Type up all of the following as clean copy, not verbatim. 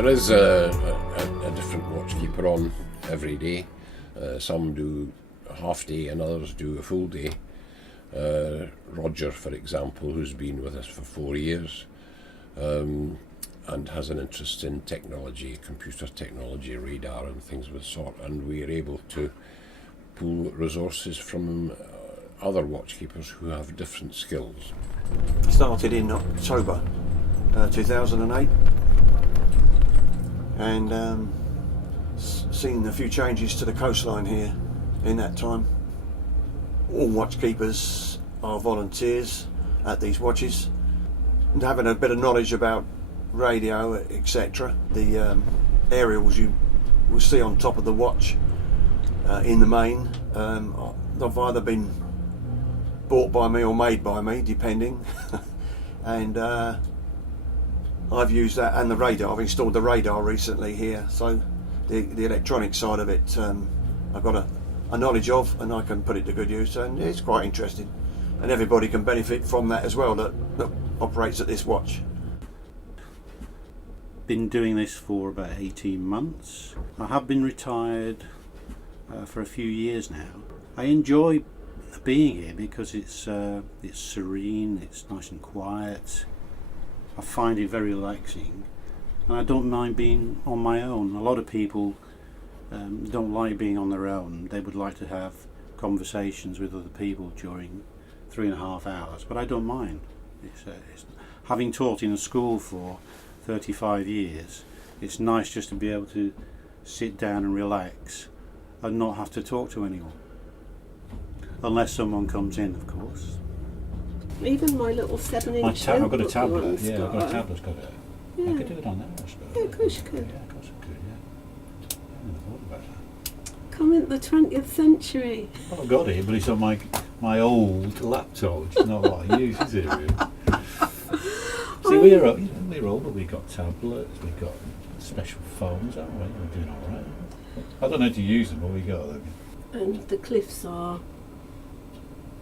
There is a different watchkeeper on every day. Some do a half day and others do a full day. Roger, for example, who's been with us for 4 years and has an interest in technology, computer technology, radar and things of the sort, and we are able to pool resources from other watchkeepers who have different skills. I started in October 2008 and seen a few changes to the coastline here in that time. All watchkeepers are volunteers at these watches, and having a bit of knowledge about radio, etc. The aerials you will see on top of the watch in the main have either been bought by me or made by me, depending. And I've used that, and the radar. I've installed the radar recently here, so the electronic side of it I've got a knowledge of, and I can put it to good use, and it's quite interesting, and everybody can benefit from that as well that operates at this watch. Been doing this for about 18 months. I have been retired for a few years now. I enjoy being here because it's serene, it's nice and quiet. I find it very relaxing, and I don't mind being on my own. A lot of people don't like being on their own. They would like to have conversations with other people during 3.5 hours, but I don't mind. It's having taught in a school for 35 years, it's nice just to be able to sit down and relax and not have to talk to anyone. Unless someone comes in, of course. Even my little 7-inch I've got a tablet, yeah, I've got a tablet's got it. Yeah. I could do it on there, I suppose. Yeah, of course you could. Yeah, of course I could, yeah. I never thought about that. Come in the 20th century. Well, I've got it, but it's on my old laptop, which is not what I use, is it really? See, we're old, but we've got tablets, we've got special phones, aren't we? We're doing alright. I don't know how to use them, but we got them. And the cliffs are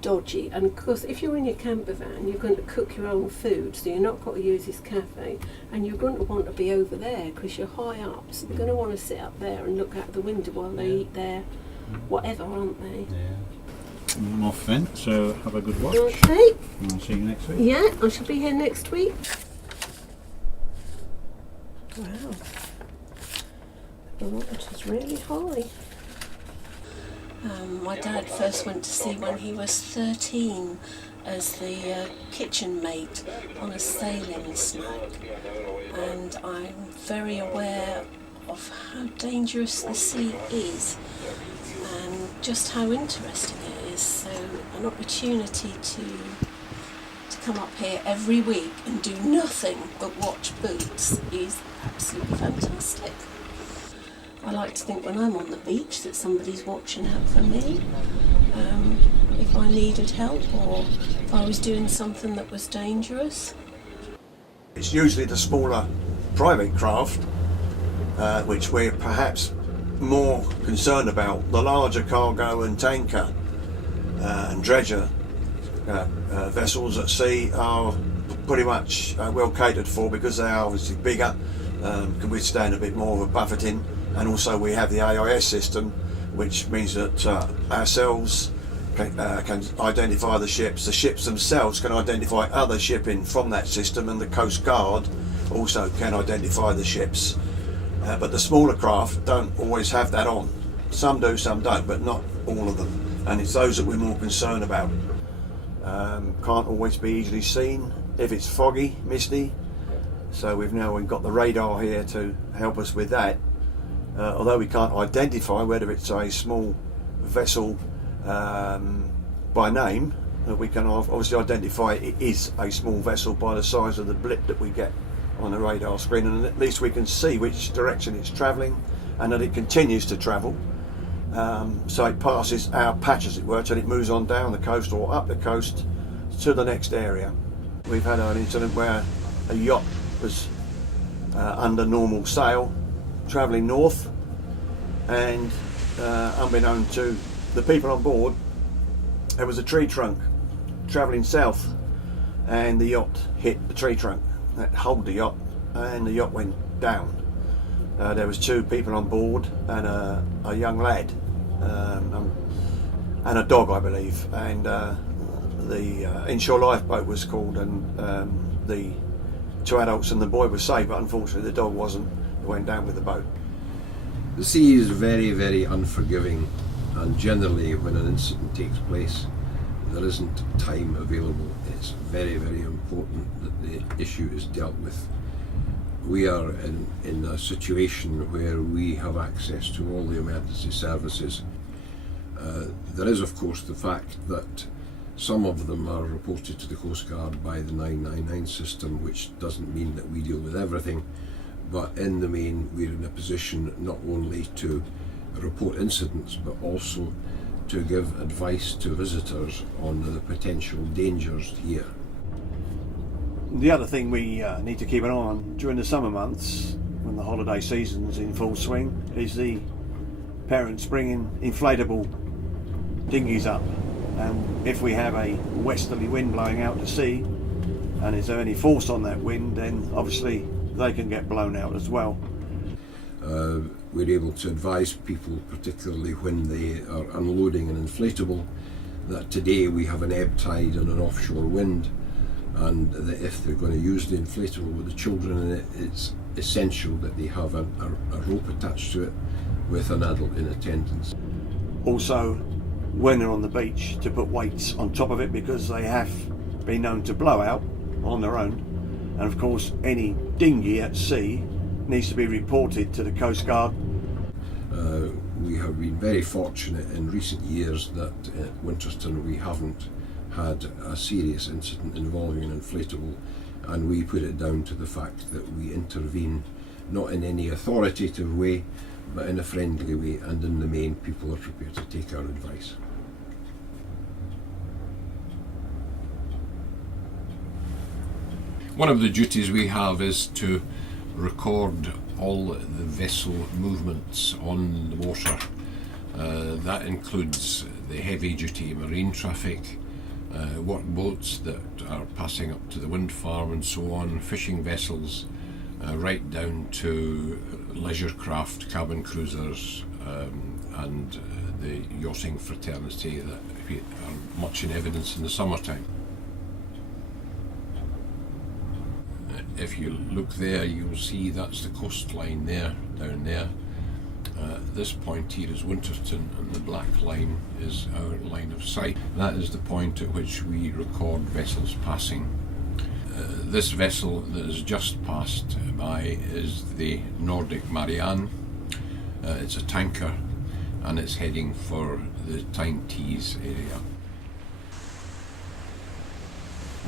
dodgy, and of course if you're in your camper van you're going to cook your own food, so you're not going to use this cafe, and you're going to want to be over there because you're high up, so they're going to want to sit up there and look out the window while they eat their whatever, aren't they? Yeah. I'm off then, so have a good watch. Okay. And I'll see you next week. Yeah, I shall be here next week. Wow, the water's really high. My dad first went to sea when he was 13 as the kitchen mate on a sailing smack, and I'm very aware of how dangerous the sea is and just how interesting it is. So an opportunity to come up here every week and do nothing but watch boots is absolutely fantastic. I like to think when I'm on the beach that somebody's watching out for me if I needed help or if I was doing something that was dangerous. It's usually the smaller private craft which we're perhaps more concerned about. The larger cargo and tanker and dredger vessels at sea are pretty much well catered for because they are obviously bigger, can withstand a bit more of a buffeting. And also we have the AIS system, which means that ourselves can identify the ships themselves can identify other shipping from that system, and the Coast Guard also can identify the ships. But the smaller craft don't always have that on. Some do, some don't, but not all of them. And it's those that we're more concerned about. Can't always be easily seen if it's foggy, misty. So we've got the radar here to help us with that. Although we can't identify whether it's a small vessel by name, we can obviously identify it is a small vessel by the size of the blip that we get on the radar screen, and at least we can see which direction it's travelling and that it continues to travel. So it passes our patch, as it were, till it moves on down the coast or up the coast to the next area. We've had an incident where a yacht was under normal sail travelling north, and unbeknown to the people on board, there was a tree trunk travelling south, and the yacht hit the tree trunk that held the yacht, and the yacht went down. There was 2 people on board and a young lad and a dog, I believe, and the inshore lifeboat was called, and the 2 adults and the boy were saved, but unfortunately the dog wasn't. It went down with the boat. The sea is very, very unforgiving, and generally when an incident takes place there isn't time available. It's very, very important that the issue is dealt with. We are in a situation where we have access to all the emergency services. There is of course the fact that some of them are reported to the Coastguard by the 999 system, which doesn't mean that we deal with everything, but in the main we're in a position not only to report incidents but also to give advice to visitors on the potential dangers here. The other thing we need to keep an eye on during the summer months, when the holiday season's in full swing, is the parents bringing inflatable dinghies up. And if we have a westerly wind blowing out to sea, and is there any force on that wind, then obviously they can get blown out as well. We're able to advise people, particularly when they are unloading an inflatable, that today we have an ebb tide and an offshore wind, and that if they're going to use the inflatable with the children in it, it's essential that they have a rope attached to it with an adult in attendance. Also, when they're on the beach, to put weights on top of it, because they have been known to blow out on their own. And of course any dinghy at sea needs to be reported to the Coastguard. We have been very fortunate in recent years that at Winterton we haven't had a serious incident involving an inflatable, and we put it down to the fact that we intervene not in any authoritative way but in a friendly way, and in the main people are prepared to take our advice. One of the duties we have is to record all the vessel movements on the water. That includes the heavy duty marine traffic, work boats that are passing up to the wind farm and so on, fishing vessels, right down to leisure craft, cabin cruisers, and the yachting fraternity that are much in evidence in the summertime. If you look there, you'll see that's the coastline there, down there. This point here is Winterton, and the black line is our line of sight. That is the point at which we record vessels passing. This vessel that has just passed by is the Nordic Marianne. It's a tanker and it's heading for the Tyne Tees area.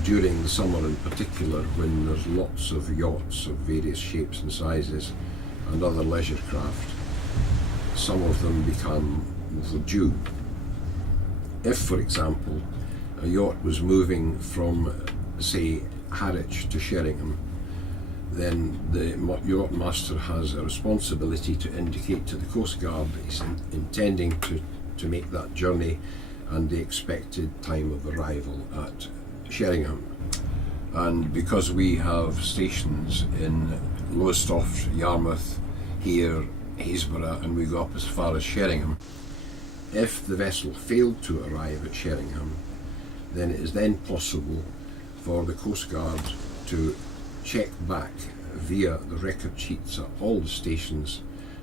During the summer in particular, when there's lots of yachts of various shapes and sizes and other leisure craft, some of them become overdue. If, for example, a yacht was moving from, say, Harwich to Sheringham, then the yacht master has a responsibility to indicate to the Coastguard that he's intending to make that journey and the expected time of arrival at Sheringham. And because we have stations in Lowestoft, Yarmouth, here, Haysborough, and we go up as far as Sheringham, if the vessel failed to arrive at Sheringham, then it is then possible for the Coastguard to check back via the record sheets at all the stations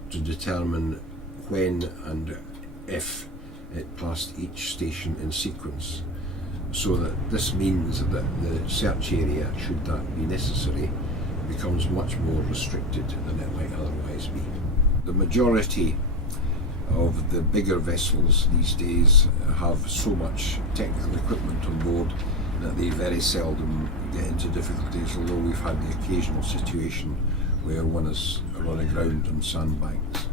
to determine when and if it passed each station in sequence, so that this means that the search area, should that be necessary, becomes much more restricted than it might otherwise be. The majority of the bigger vessels these days have so much technical equipment on board that they very seldom get into difficulties, although we've had the occasional situation where one is run aground on sandbanks.